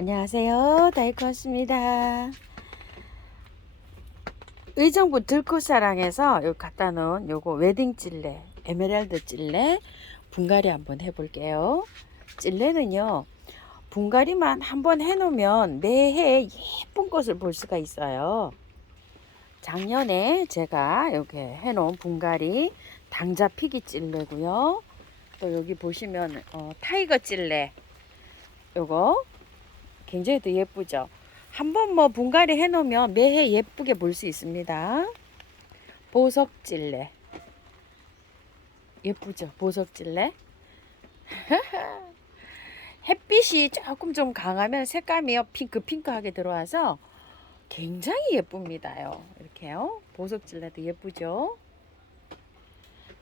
안녕하세요. 다이코였습니다. 의정부 들꽃사랑에서 요 갖다 놓은 요거 웨딩 찔레, 에메랄드 찔레 분갈이 한번 해볼게요. 찔레는요, 분갈이만 한번 해놓으면 매해 예쁜 꽃을 볼 수가 있어요. 작년에 제가 이렇게 해놓은 분갈이 당자 피기 찔레고요. 또 여기 보시면 타이거 찔레, 요거 굉장히 또 예쁘죠. 한번 뭐 분갈이 해놓으면 매해 예쁘게 볼 수 있습니다. 보석찔레 예쁘죠. 보석찔레 햇빛이 조금 좀 강하면 색감이 핑크핑크하게 들어와서 굉장히 예쁩니다요. 이렇게요. 보석찔레도 예쁘죠.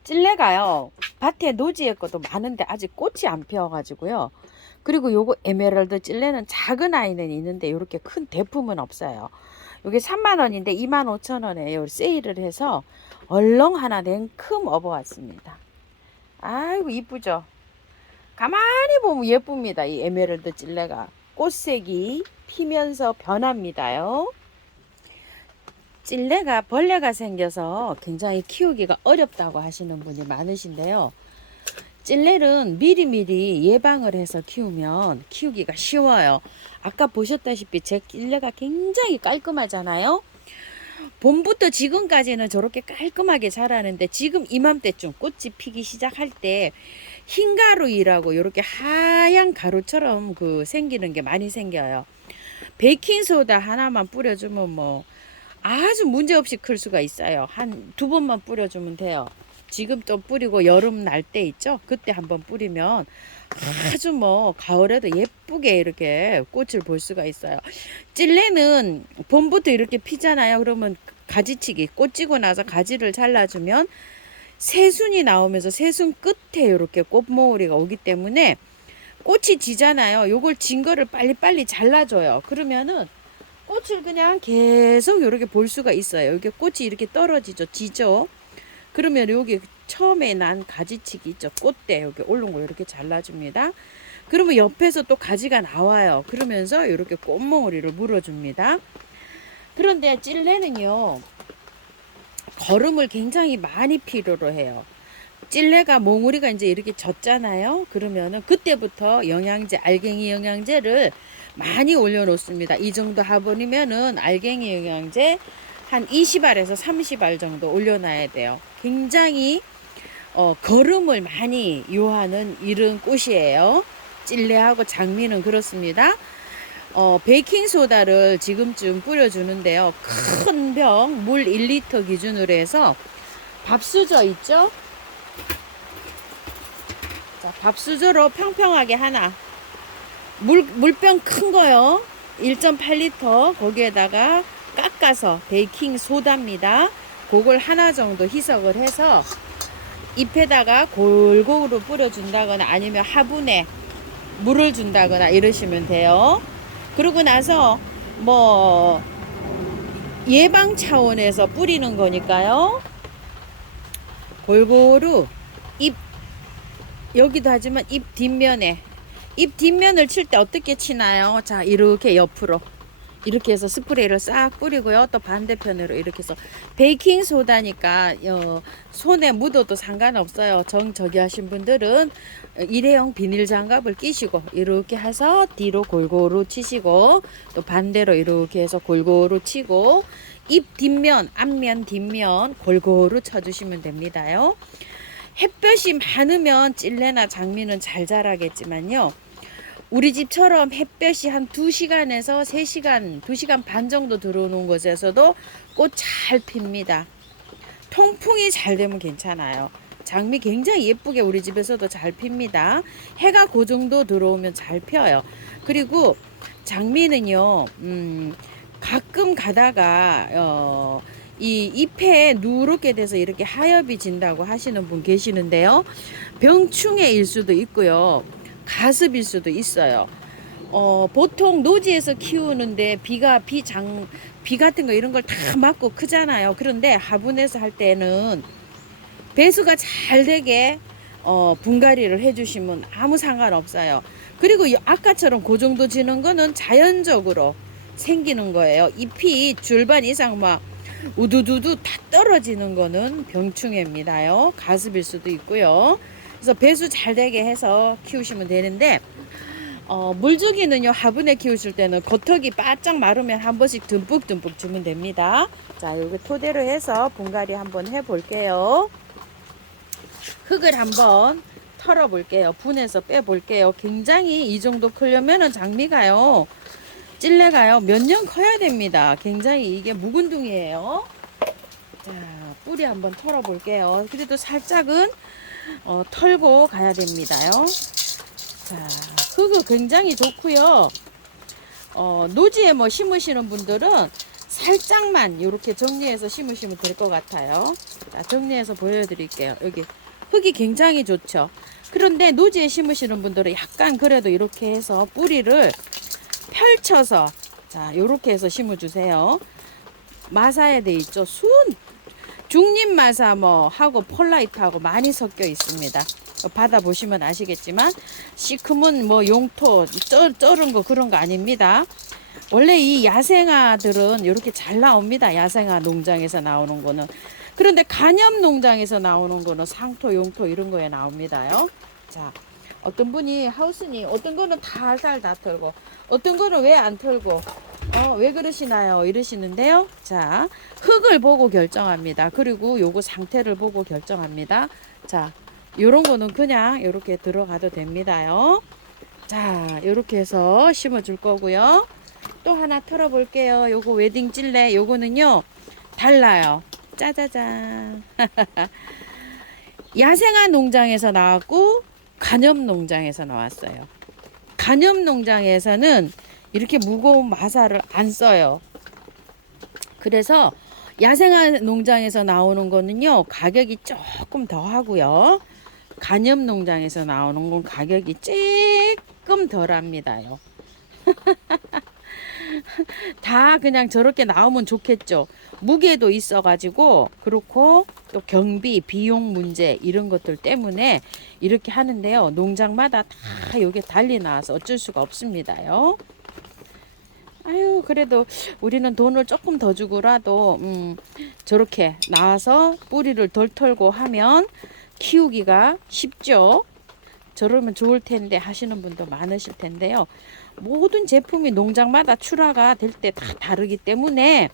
찔레가요, 밭에 노지에 것도 많은데 아직 꽃이 안 피어가지고요. 그리고 요거 에메랄드 찔레는 작은 아이는 있는데 이렇게 큰 대품은 없어요. 요게 3만원인데 25,000원에 세일을 해서 얼렁 하나 냉큼 업어왔습니다. 아이고 이쁘죠. 가만히 보면 예쁩니다. 이 에메랄드 찔레가 꽃색이 피면서 변합니다요. 찔레가 벌레가 생겨서 굉장히 키우기가 어렵다고 하시는 분이 많으신데요. 찔레는 미리미리 예방을 해서 키우면 키우기가 쉬워요. 아까 보셨다시피 제 찔레가 굉장히 깔끔하잖아요. 봄부터 지금까지는 저렇게 깔끔하게 자라는데 지금 이맘때쯤 꽃이 피기 시작할 때 흰가루이라고 이렇게 하얀 가루처럼 생기는 게 많이 생겨요. 베이킹소다 하나만 뿌려주면 뭐 아주 문제없이 클 수가 있어요. 한 2번만 뿌려주면 돼요. 지금 또 뿌리고 여름 날 때 있죠? 그때 한번 뿌리면 아주 뭐 가을에도 예쁘게 이렇게 꽃을 볼 수가 있어요. 찔레는 봄부터 이렇게 피잖아요. 그러면 가지치기, 꽃 지고 나서 가지를 잘라주면 새순이 나오면서 새순 끝에 이렇게 꽃모으리가 오기 때문에 꽃이 지잖아요. 요걸 진 거를 빨리빨리 잘라줘요. 그러면은 꽃을 그냥 계속 이렇게 볼 수가 있어요. 이렇게 꽃이 이렇게 떨어지죠. 지죠. 그러면 여기 처음에 난 가지치기 있죠. 꽃대 여기 올른 거 이렇게 잘라줍니다. 그러면 옆에서 또 가지가 나와요. 그러면서 이렇게 꽃몽우리를 물어줍니다. 그런데 찔레는요, 거름을 굉장히 많이 필요로 해요. 찔레가 몽우리가 이제 이렇게 졌잖아요. 그러면은 그때부터 영양제, 알갱이 영양제를 많이 올려놓습니다. 이 정도 화분이면은 알갱이 영양제 한 20알에서 30알 정도 올려놔야 돼요. 굉장히 거름을 많이 요하는 이런 꽃이에요. 찔레하고 장미는 그렇습니다. 베이킹소다를 지금쯤 뿌려주는데요. 큰 병 물 1리터 기준으로 해서 밥수저 있죠? 자, 밥수저로 평평하게 하나, 물병 큰 거요. 1.8리터 거기에다가 깎아서 베이킹소다입니다. 그걸 하나 정도 희석을 해서 잎에다가 골고루 뿌려준다거나 아니면 화분에 물을 준다거나 이러시면 돼요. 그러고 나서 뭐 예방 차원에서 뿌리는 거니까요. 골고루 잎, 여기도 하지만 잎 뒷면을 칠 때 어떻게 치나요? 자, 이렇게 옆으로 이렇게 해서 스프레이를 싹 뿌리고요. 또 반대편으로 이렇게 해서 베이킹 소다니까 손에 묻어도 상관없어요. 정저기 하신 분들은 일회용 비닐 장갑을 끼시고 이렇게 해서 뒤로 골고루 치시고 또 반대로 이렇게 해서 골고루 치고 잎 뒷면, 앞면, 뒷면 골고루 쳐주시면 됩니다요. 햇볕이 많으면 찔레나 장미는 잘 자라겠지만요. 우리 집처럼 햇볕이 한 2시간에서 3시간, 2시간 반 정도 들어오는 곳에서도 꽃 잘 핍니다. 통풍이 잘 되면 괜찮아요. 장미 굉장히 예쁘게 우리 집에서도 잘 핍니다. 해가 그 정도 들어오면 잘 펴요. 그리고 장미는요, 가끔 가다가 이 잎에 누렇게 돼서 이렇게 하엽이 진다고 하시는 분 계시는데요. 병충해일 수도 있고요. 가습일 수도 있어요. 보통 노지에서 키우는데 비 같은 거 이런 걸 다 맞고 크잖아요. 그런데 화분에서 할 때는 배수가 잘 되게 분갈이를 해주시면 아무 상관없어요. 그리고 아까처럼 그 정도 지는 거는 자연적으로 생기는 거예요. 잎이 절반 이상 막 우두두두 다 떨어지는 거는 병충해입니다요. 가습일 수도 있고요. 그래서 배수 잘 되게 해서 키우시면 되는데 물주기는요, 화분에 키우실 때는 겉흙이 바짝 마르면 한 번씩 듬뿍듬뿍 주면 됩니다. 자, 여기 토대로 해서 분갈이 한번 해 볼게요. 흙을 한번 털어 볼게요. 분해서 빼 볼게요. 굉장히 이 정도 크려면은 장미가요, 찔레가요, 몇 년 커야 됩니다. 굉장히 이게 묵은둥이에요. 자, 뿌리 한번 털어 볼게요. 그래도 살짝은 털고 가야 됩니다요. 자, 흙은 굉장히 좋고요. 노지에 뭐 심으시는 분들은 살짝만 이렇게 정리해서 심으시면 될 것 같아요. 자, 정리해서 보여드릴게요. 여기 흙이 굉장히 좋죠. 그런데 노지에 심으시는 분들은 약간 그래도 이렇게 해서 뿌리를 펼쳐서, 자, 이렇게 해서 심어주세요. 마사에 돼 있죠. 중립 마사 뭐 하고 폴라이트하고 많이 섞여 있습니다. 받아보시면 아시겠지만 시커먼 뭐 용토 쩔은 거 그런 거 아닙니다. 원래 이 야생화들은 이렇게 잘 나옵니다. 야생화 농장에서 나오는 거는. 그런데 간염 농장에서 나오는 거는 상토, 용토 이런 거에 나옵니다요. 자, 어떤 분이 하우스니 어떤 거는 달달 다 털고 어떤 거는 왜 안 털고 왜 그러시나요? 이러시는데요. 자, 흙을 보고 결정합니다. 그리고 요거 상태를 보고 결정합니다. 자, 요런 거는 그냥 이렇게 들어가도 됩니다요. 자, 요렇게 해서 심어 줄 거고요. 또 하나 털어 볼게요. 요거 웨딩 찔레, 요거는요 달라요. 짜자잔. 야생화 농장에서 나왔고 간염 농장에서 나왔어요. 간염 농장에서는 이렇게 무거운 마사를 안 써요. 그래서 야생화 농장에서 나오는 거는요 가격이 조금 더 하고요. 간염 농장에서 나오는 건 가격이 조금 덜 합니다요. 다 그냥 저렇게 나오면 좋겠죠. 무게도 있어 가지고 그렇고 또 경비 비용 문제 이런 것들 때문에 이렇게 하는데요. 농장마다 다 여기 달리 나와서 어쩔 수가 없습니다요. 아유, 그래도 우리는 돈을 조금 더 주고라도 저렇게 나와서 뿌리를 덜 털고 하면 키우기가 쉽죠. 저러면 좋을 텐데 하시는 분도 많으실 텐데요. 모든 제품이 농장마다 출하가 될 때 다 다르기 때문에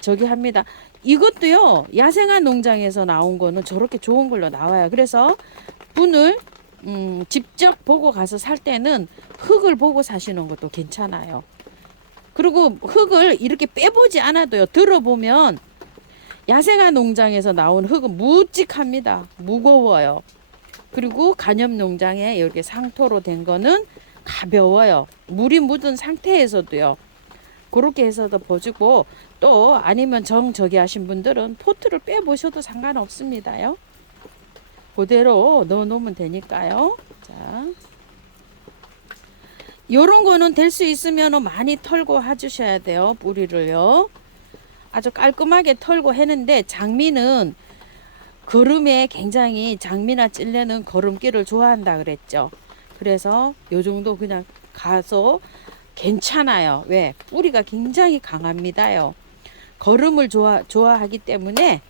저기 합니다. 이것도요, 야생화 농장에서 나온 거는 저렇게 좋은 걸로 나와요. 그래서 분을 직접 보고 가서 살 때는 흙을 보고 사시는 것도 괜찮아요. 그리고 흙을 이렇게 빼보지 않아도요, 들어보면 야생화 농장에서 나온 흙은 묵직합니다. 무거워요. 그리고 간염 농장에 이렇게 상토로 된 거는 가벼워요. 물이 묻은 상태에서도요. 그렇게 해서도 보주고, 또 아니면 저기 하신 분들은 포트를 빼보셔도 상관없습니다요. 그대로 넣어 놓으면 되니까요. 자, 요런 거는 될 수 있으면 많이 털고 해주셔야 돼요. 뿌리를요. 아주 깔끔하게 털고 했는데 장미는 거름에 굉장히, 장미나 찔레는 거름기를 좋아한다 그랬죠. 그래서 요 정도 그냥 가서 괜찮아요. 왜? 뿌리가 굉장히 강합니다요. 거름을 좋아하기 때문에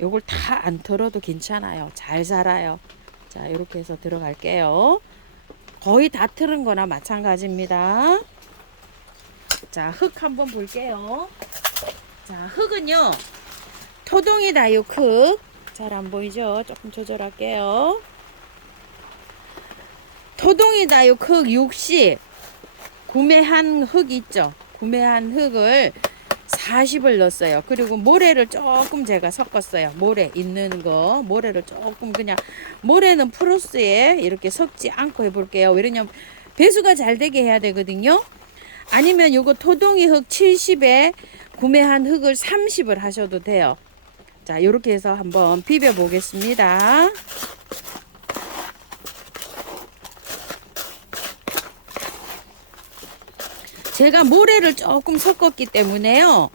요걸 다 안 털어도 괜찮아요. 잘 살아요. 자, 이렇게 해서 들어갈게요. 거의 다 틀은 거나 마찬가지입니다. 자, 흙 한번 볼게요. 자, 흙은요 토동이 다육 흙. 잘 안 보이죠? 조금 조절할게요. 토동이 다육 흙 60. 구매한 흙 있죠? 구매한 흙을 40을 넣었어요. 그리고 모래를 조금 제가 섞었어요. 모래 있는 거 모래를 조금, 그냥 모래는 프로스에 이렇게 섞지 않고 해볼게요. 왜냐면 배수가 잘 되게 해야 되거든요. 아니면 요거 토동이 흙 70에 구매한 흙을 30을 하셔도 돼요. 자, 요렇게 해서 한번 비벼 보겠습니다. 제가 모래를 조금 섞었기 때문에요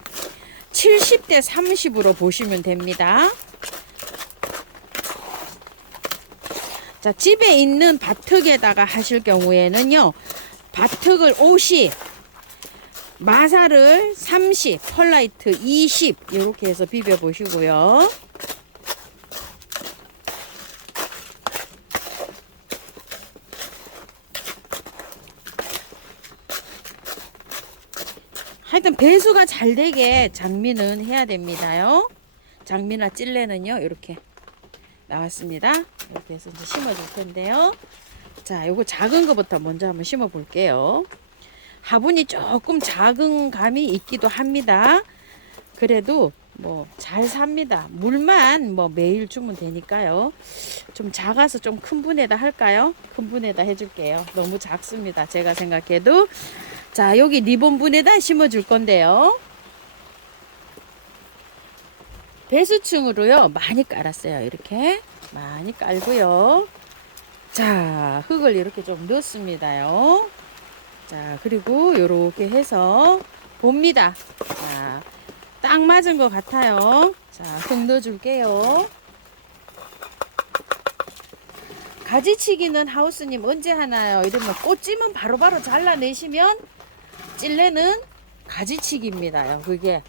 70대 30으로 보시면 됩니다. 자, 집에 있는 밭흙에다가 하실 경우에는요, 밭흙을 50, 마사를 30, 펄라이트 20 이렇게 해서 비벼 보시고요. 하여튼 배수가 잘 되게 장미는 해야 됩니다요. 장미나 찔레는요, 이렇게 나왔습니다. 이렇게 해서 이제 심어 줄 텐데요. 자, 요거 작은 거부터 먼저 한번 심어 볼게요. 화분이 조금 작은 감이 있기도 합니다. 그래도 뭐 잘 삽니다. 물만 뭐 매일 주면 되니까요. 좀 작아서 좀 큰 분에다 할까요? 큰 분에다 해줄게요. 너무 작습니다. 제가 생각해도. 자, 여기 리본 분에다 심어 줄 건데요. 배수층으로요, 많이 깔았어요. 이렇게 많이 깔고요. 자, 흙을 이렇게 좀 넣습니다요. 자, 그리고 이렇게 해서 봅니다. 자, 딱 맞은 것 같아요. 자, 흙 넣어줄게요. 가지치기는 하우스님 언제 하나요? 이러면 꽃찜은 바로바로 잘라내시면 찔레는 가지치기입니다요. 그게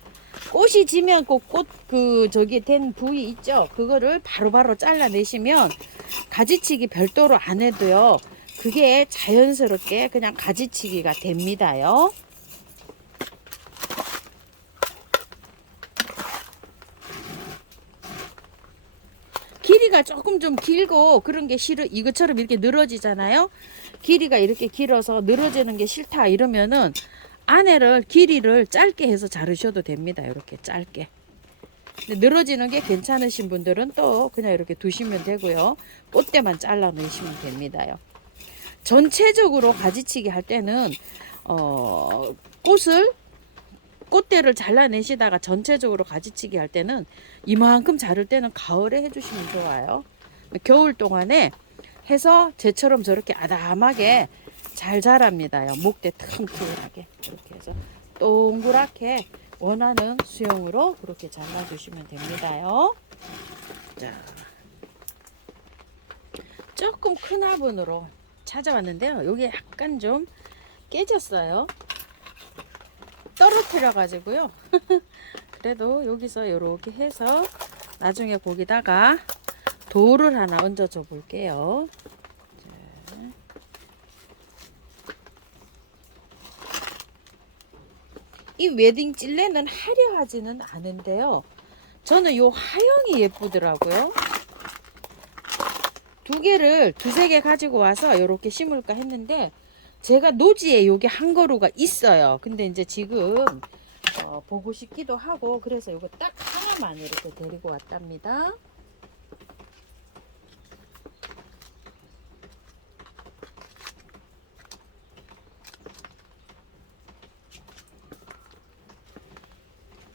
꽃이 지면 꽃 저기 된 부위 있죠? 그거를 바로바로 잘라내시면 가지치기 별도로 안 해도요. 그게 자연스럽게 그냥 가지치기가 됩니다요. 길이가 조금 좀 길고 그런 게 싫어. 이것처럼 이렇게 늘어지잖아요. 길이가 이렇게 길어서 늘어지는 게 싫다 이러면은 안에를 길이를 짧게 해서 자르셔도 됩니다. 이렇게 짧게. 근데 늘어지는 게 괜찮으신 분들은 또 그냥 이렇게 두시면 되고요. 꽃대만 잘라 넣으시면 됩니다요. 전체적으로 가지치기 할 때는 꽃대를 잘라내시다가 전체적으로 가지치기 할 때는 이만큼 자를 때는 가을에 해주시면 좋아요. 겨울 동안에 해서 쟤처럼 저렇게 아담하게 잘 자랍니다요. 목대 튼튼하게 이렇게 해서 동그랗게 원하는 수형으로 그렇게 잘라주시면 됩니다요. 자, 조금 큰 화분으로 찾아왔는데요. 여기 약간 좀 깨졌어요. 떨어뜨려 가지고요. 그래도 여기서 이렇게 해서 나중에 거기다가 돌을 하나 얹어 줘 볼게요. 이 웨딩 찔레는 화려하지는 않은데요. 저는 요 하영이 예쁘더라고요. 두세 개 가지고 와서 이렇게 심을까 했는데 제가 노지에 요게 한 그루가 있어요. 근데 이제 지금 보고 싶기도 하고 그래서 요거 딱 하나만 이렇게 데리고 왔답니다.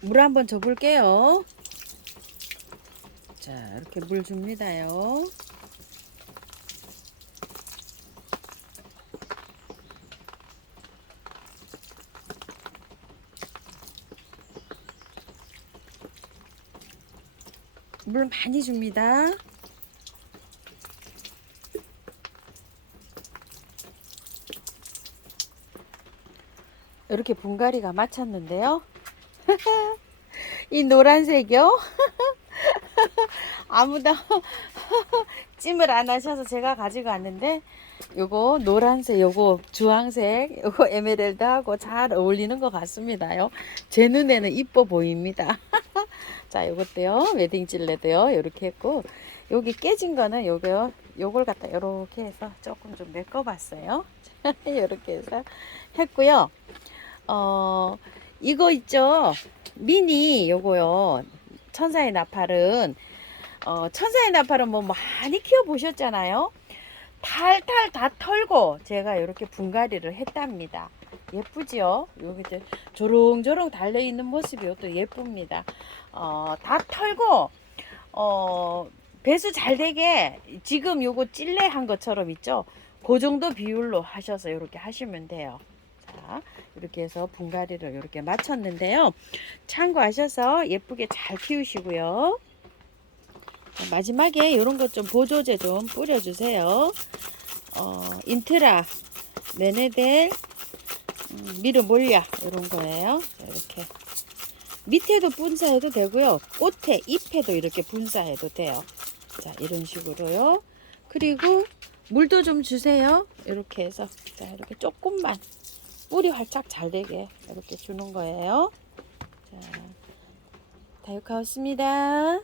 물 한번 줘 볼게요. 자, 이렇게 물 줍니다요. 물 많이 줍니다. 이렇게 분갈이가 마쳤는데요. 이 노란색이요. 아무도 찜을 안 하셔서 제가 가지고 왔는데 요거 노란색, 요거 주황색, 요거 에메랄드하고 잘 어울리는 것 같습니다요. 제 눈에는 이뻐 보입니다. 자, 요것도요, 웨딩 찔레도요, 요렇게 했고, 여기 깨진 거는 요걸 갖다 요렇게 해서 조금 좀 메꿔봤어요. 요렇게 해서 했고요. 이거 있죠? 미니 요거요. 천사의 나팔은 천사의 나팔은 뭐 많이 키워 보셨잖아요. 탈탈 다 털고 제가 이렇게 분갈이를 했답니다. 예쁘지요? 여기 조롱조롱 달려 있는 모습이 또 예쁩니다. 다 털고 배수 잘 되게 지금 요거 찔레 한 것처럼 있죠? 그 정도 비율로 하셔서 이렇게 하시면 돼요. 자, 이렇게 해서 분갈이를 이렇게 마쳤는데요. 참고하셔서 예쁘게 잘 키우시고요. 마지막에 이런 것 좀 보조제 좀 뿌려주세요. 인트라, 메네델, 미르몰랴 이런 거예요. 자, 이렇게 밑에도 분사해도 되고요. 꽃에, 잎에도 이렇게 분사해도 돼요. 자, 이런 식으로요. 그리고 물도 좀 주세요. 이렇게 해서 자, 이렇게 조금만 뿌리 활착 잘 되게 이렇게 주는 거예요. 자, 다육하우스입니다.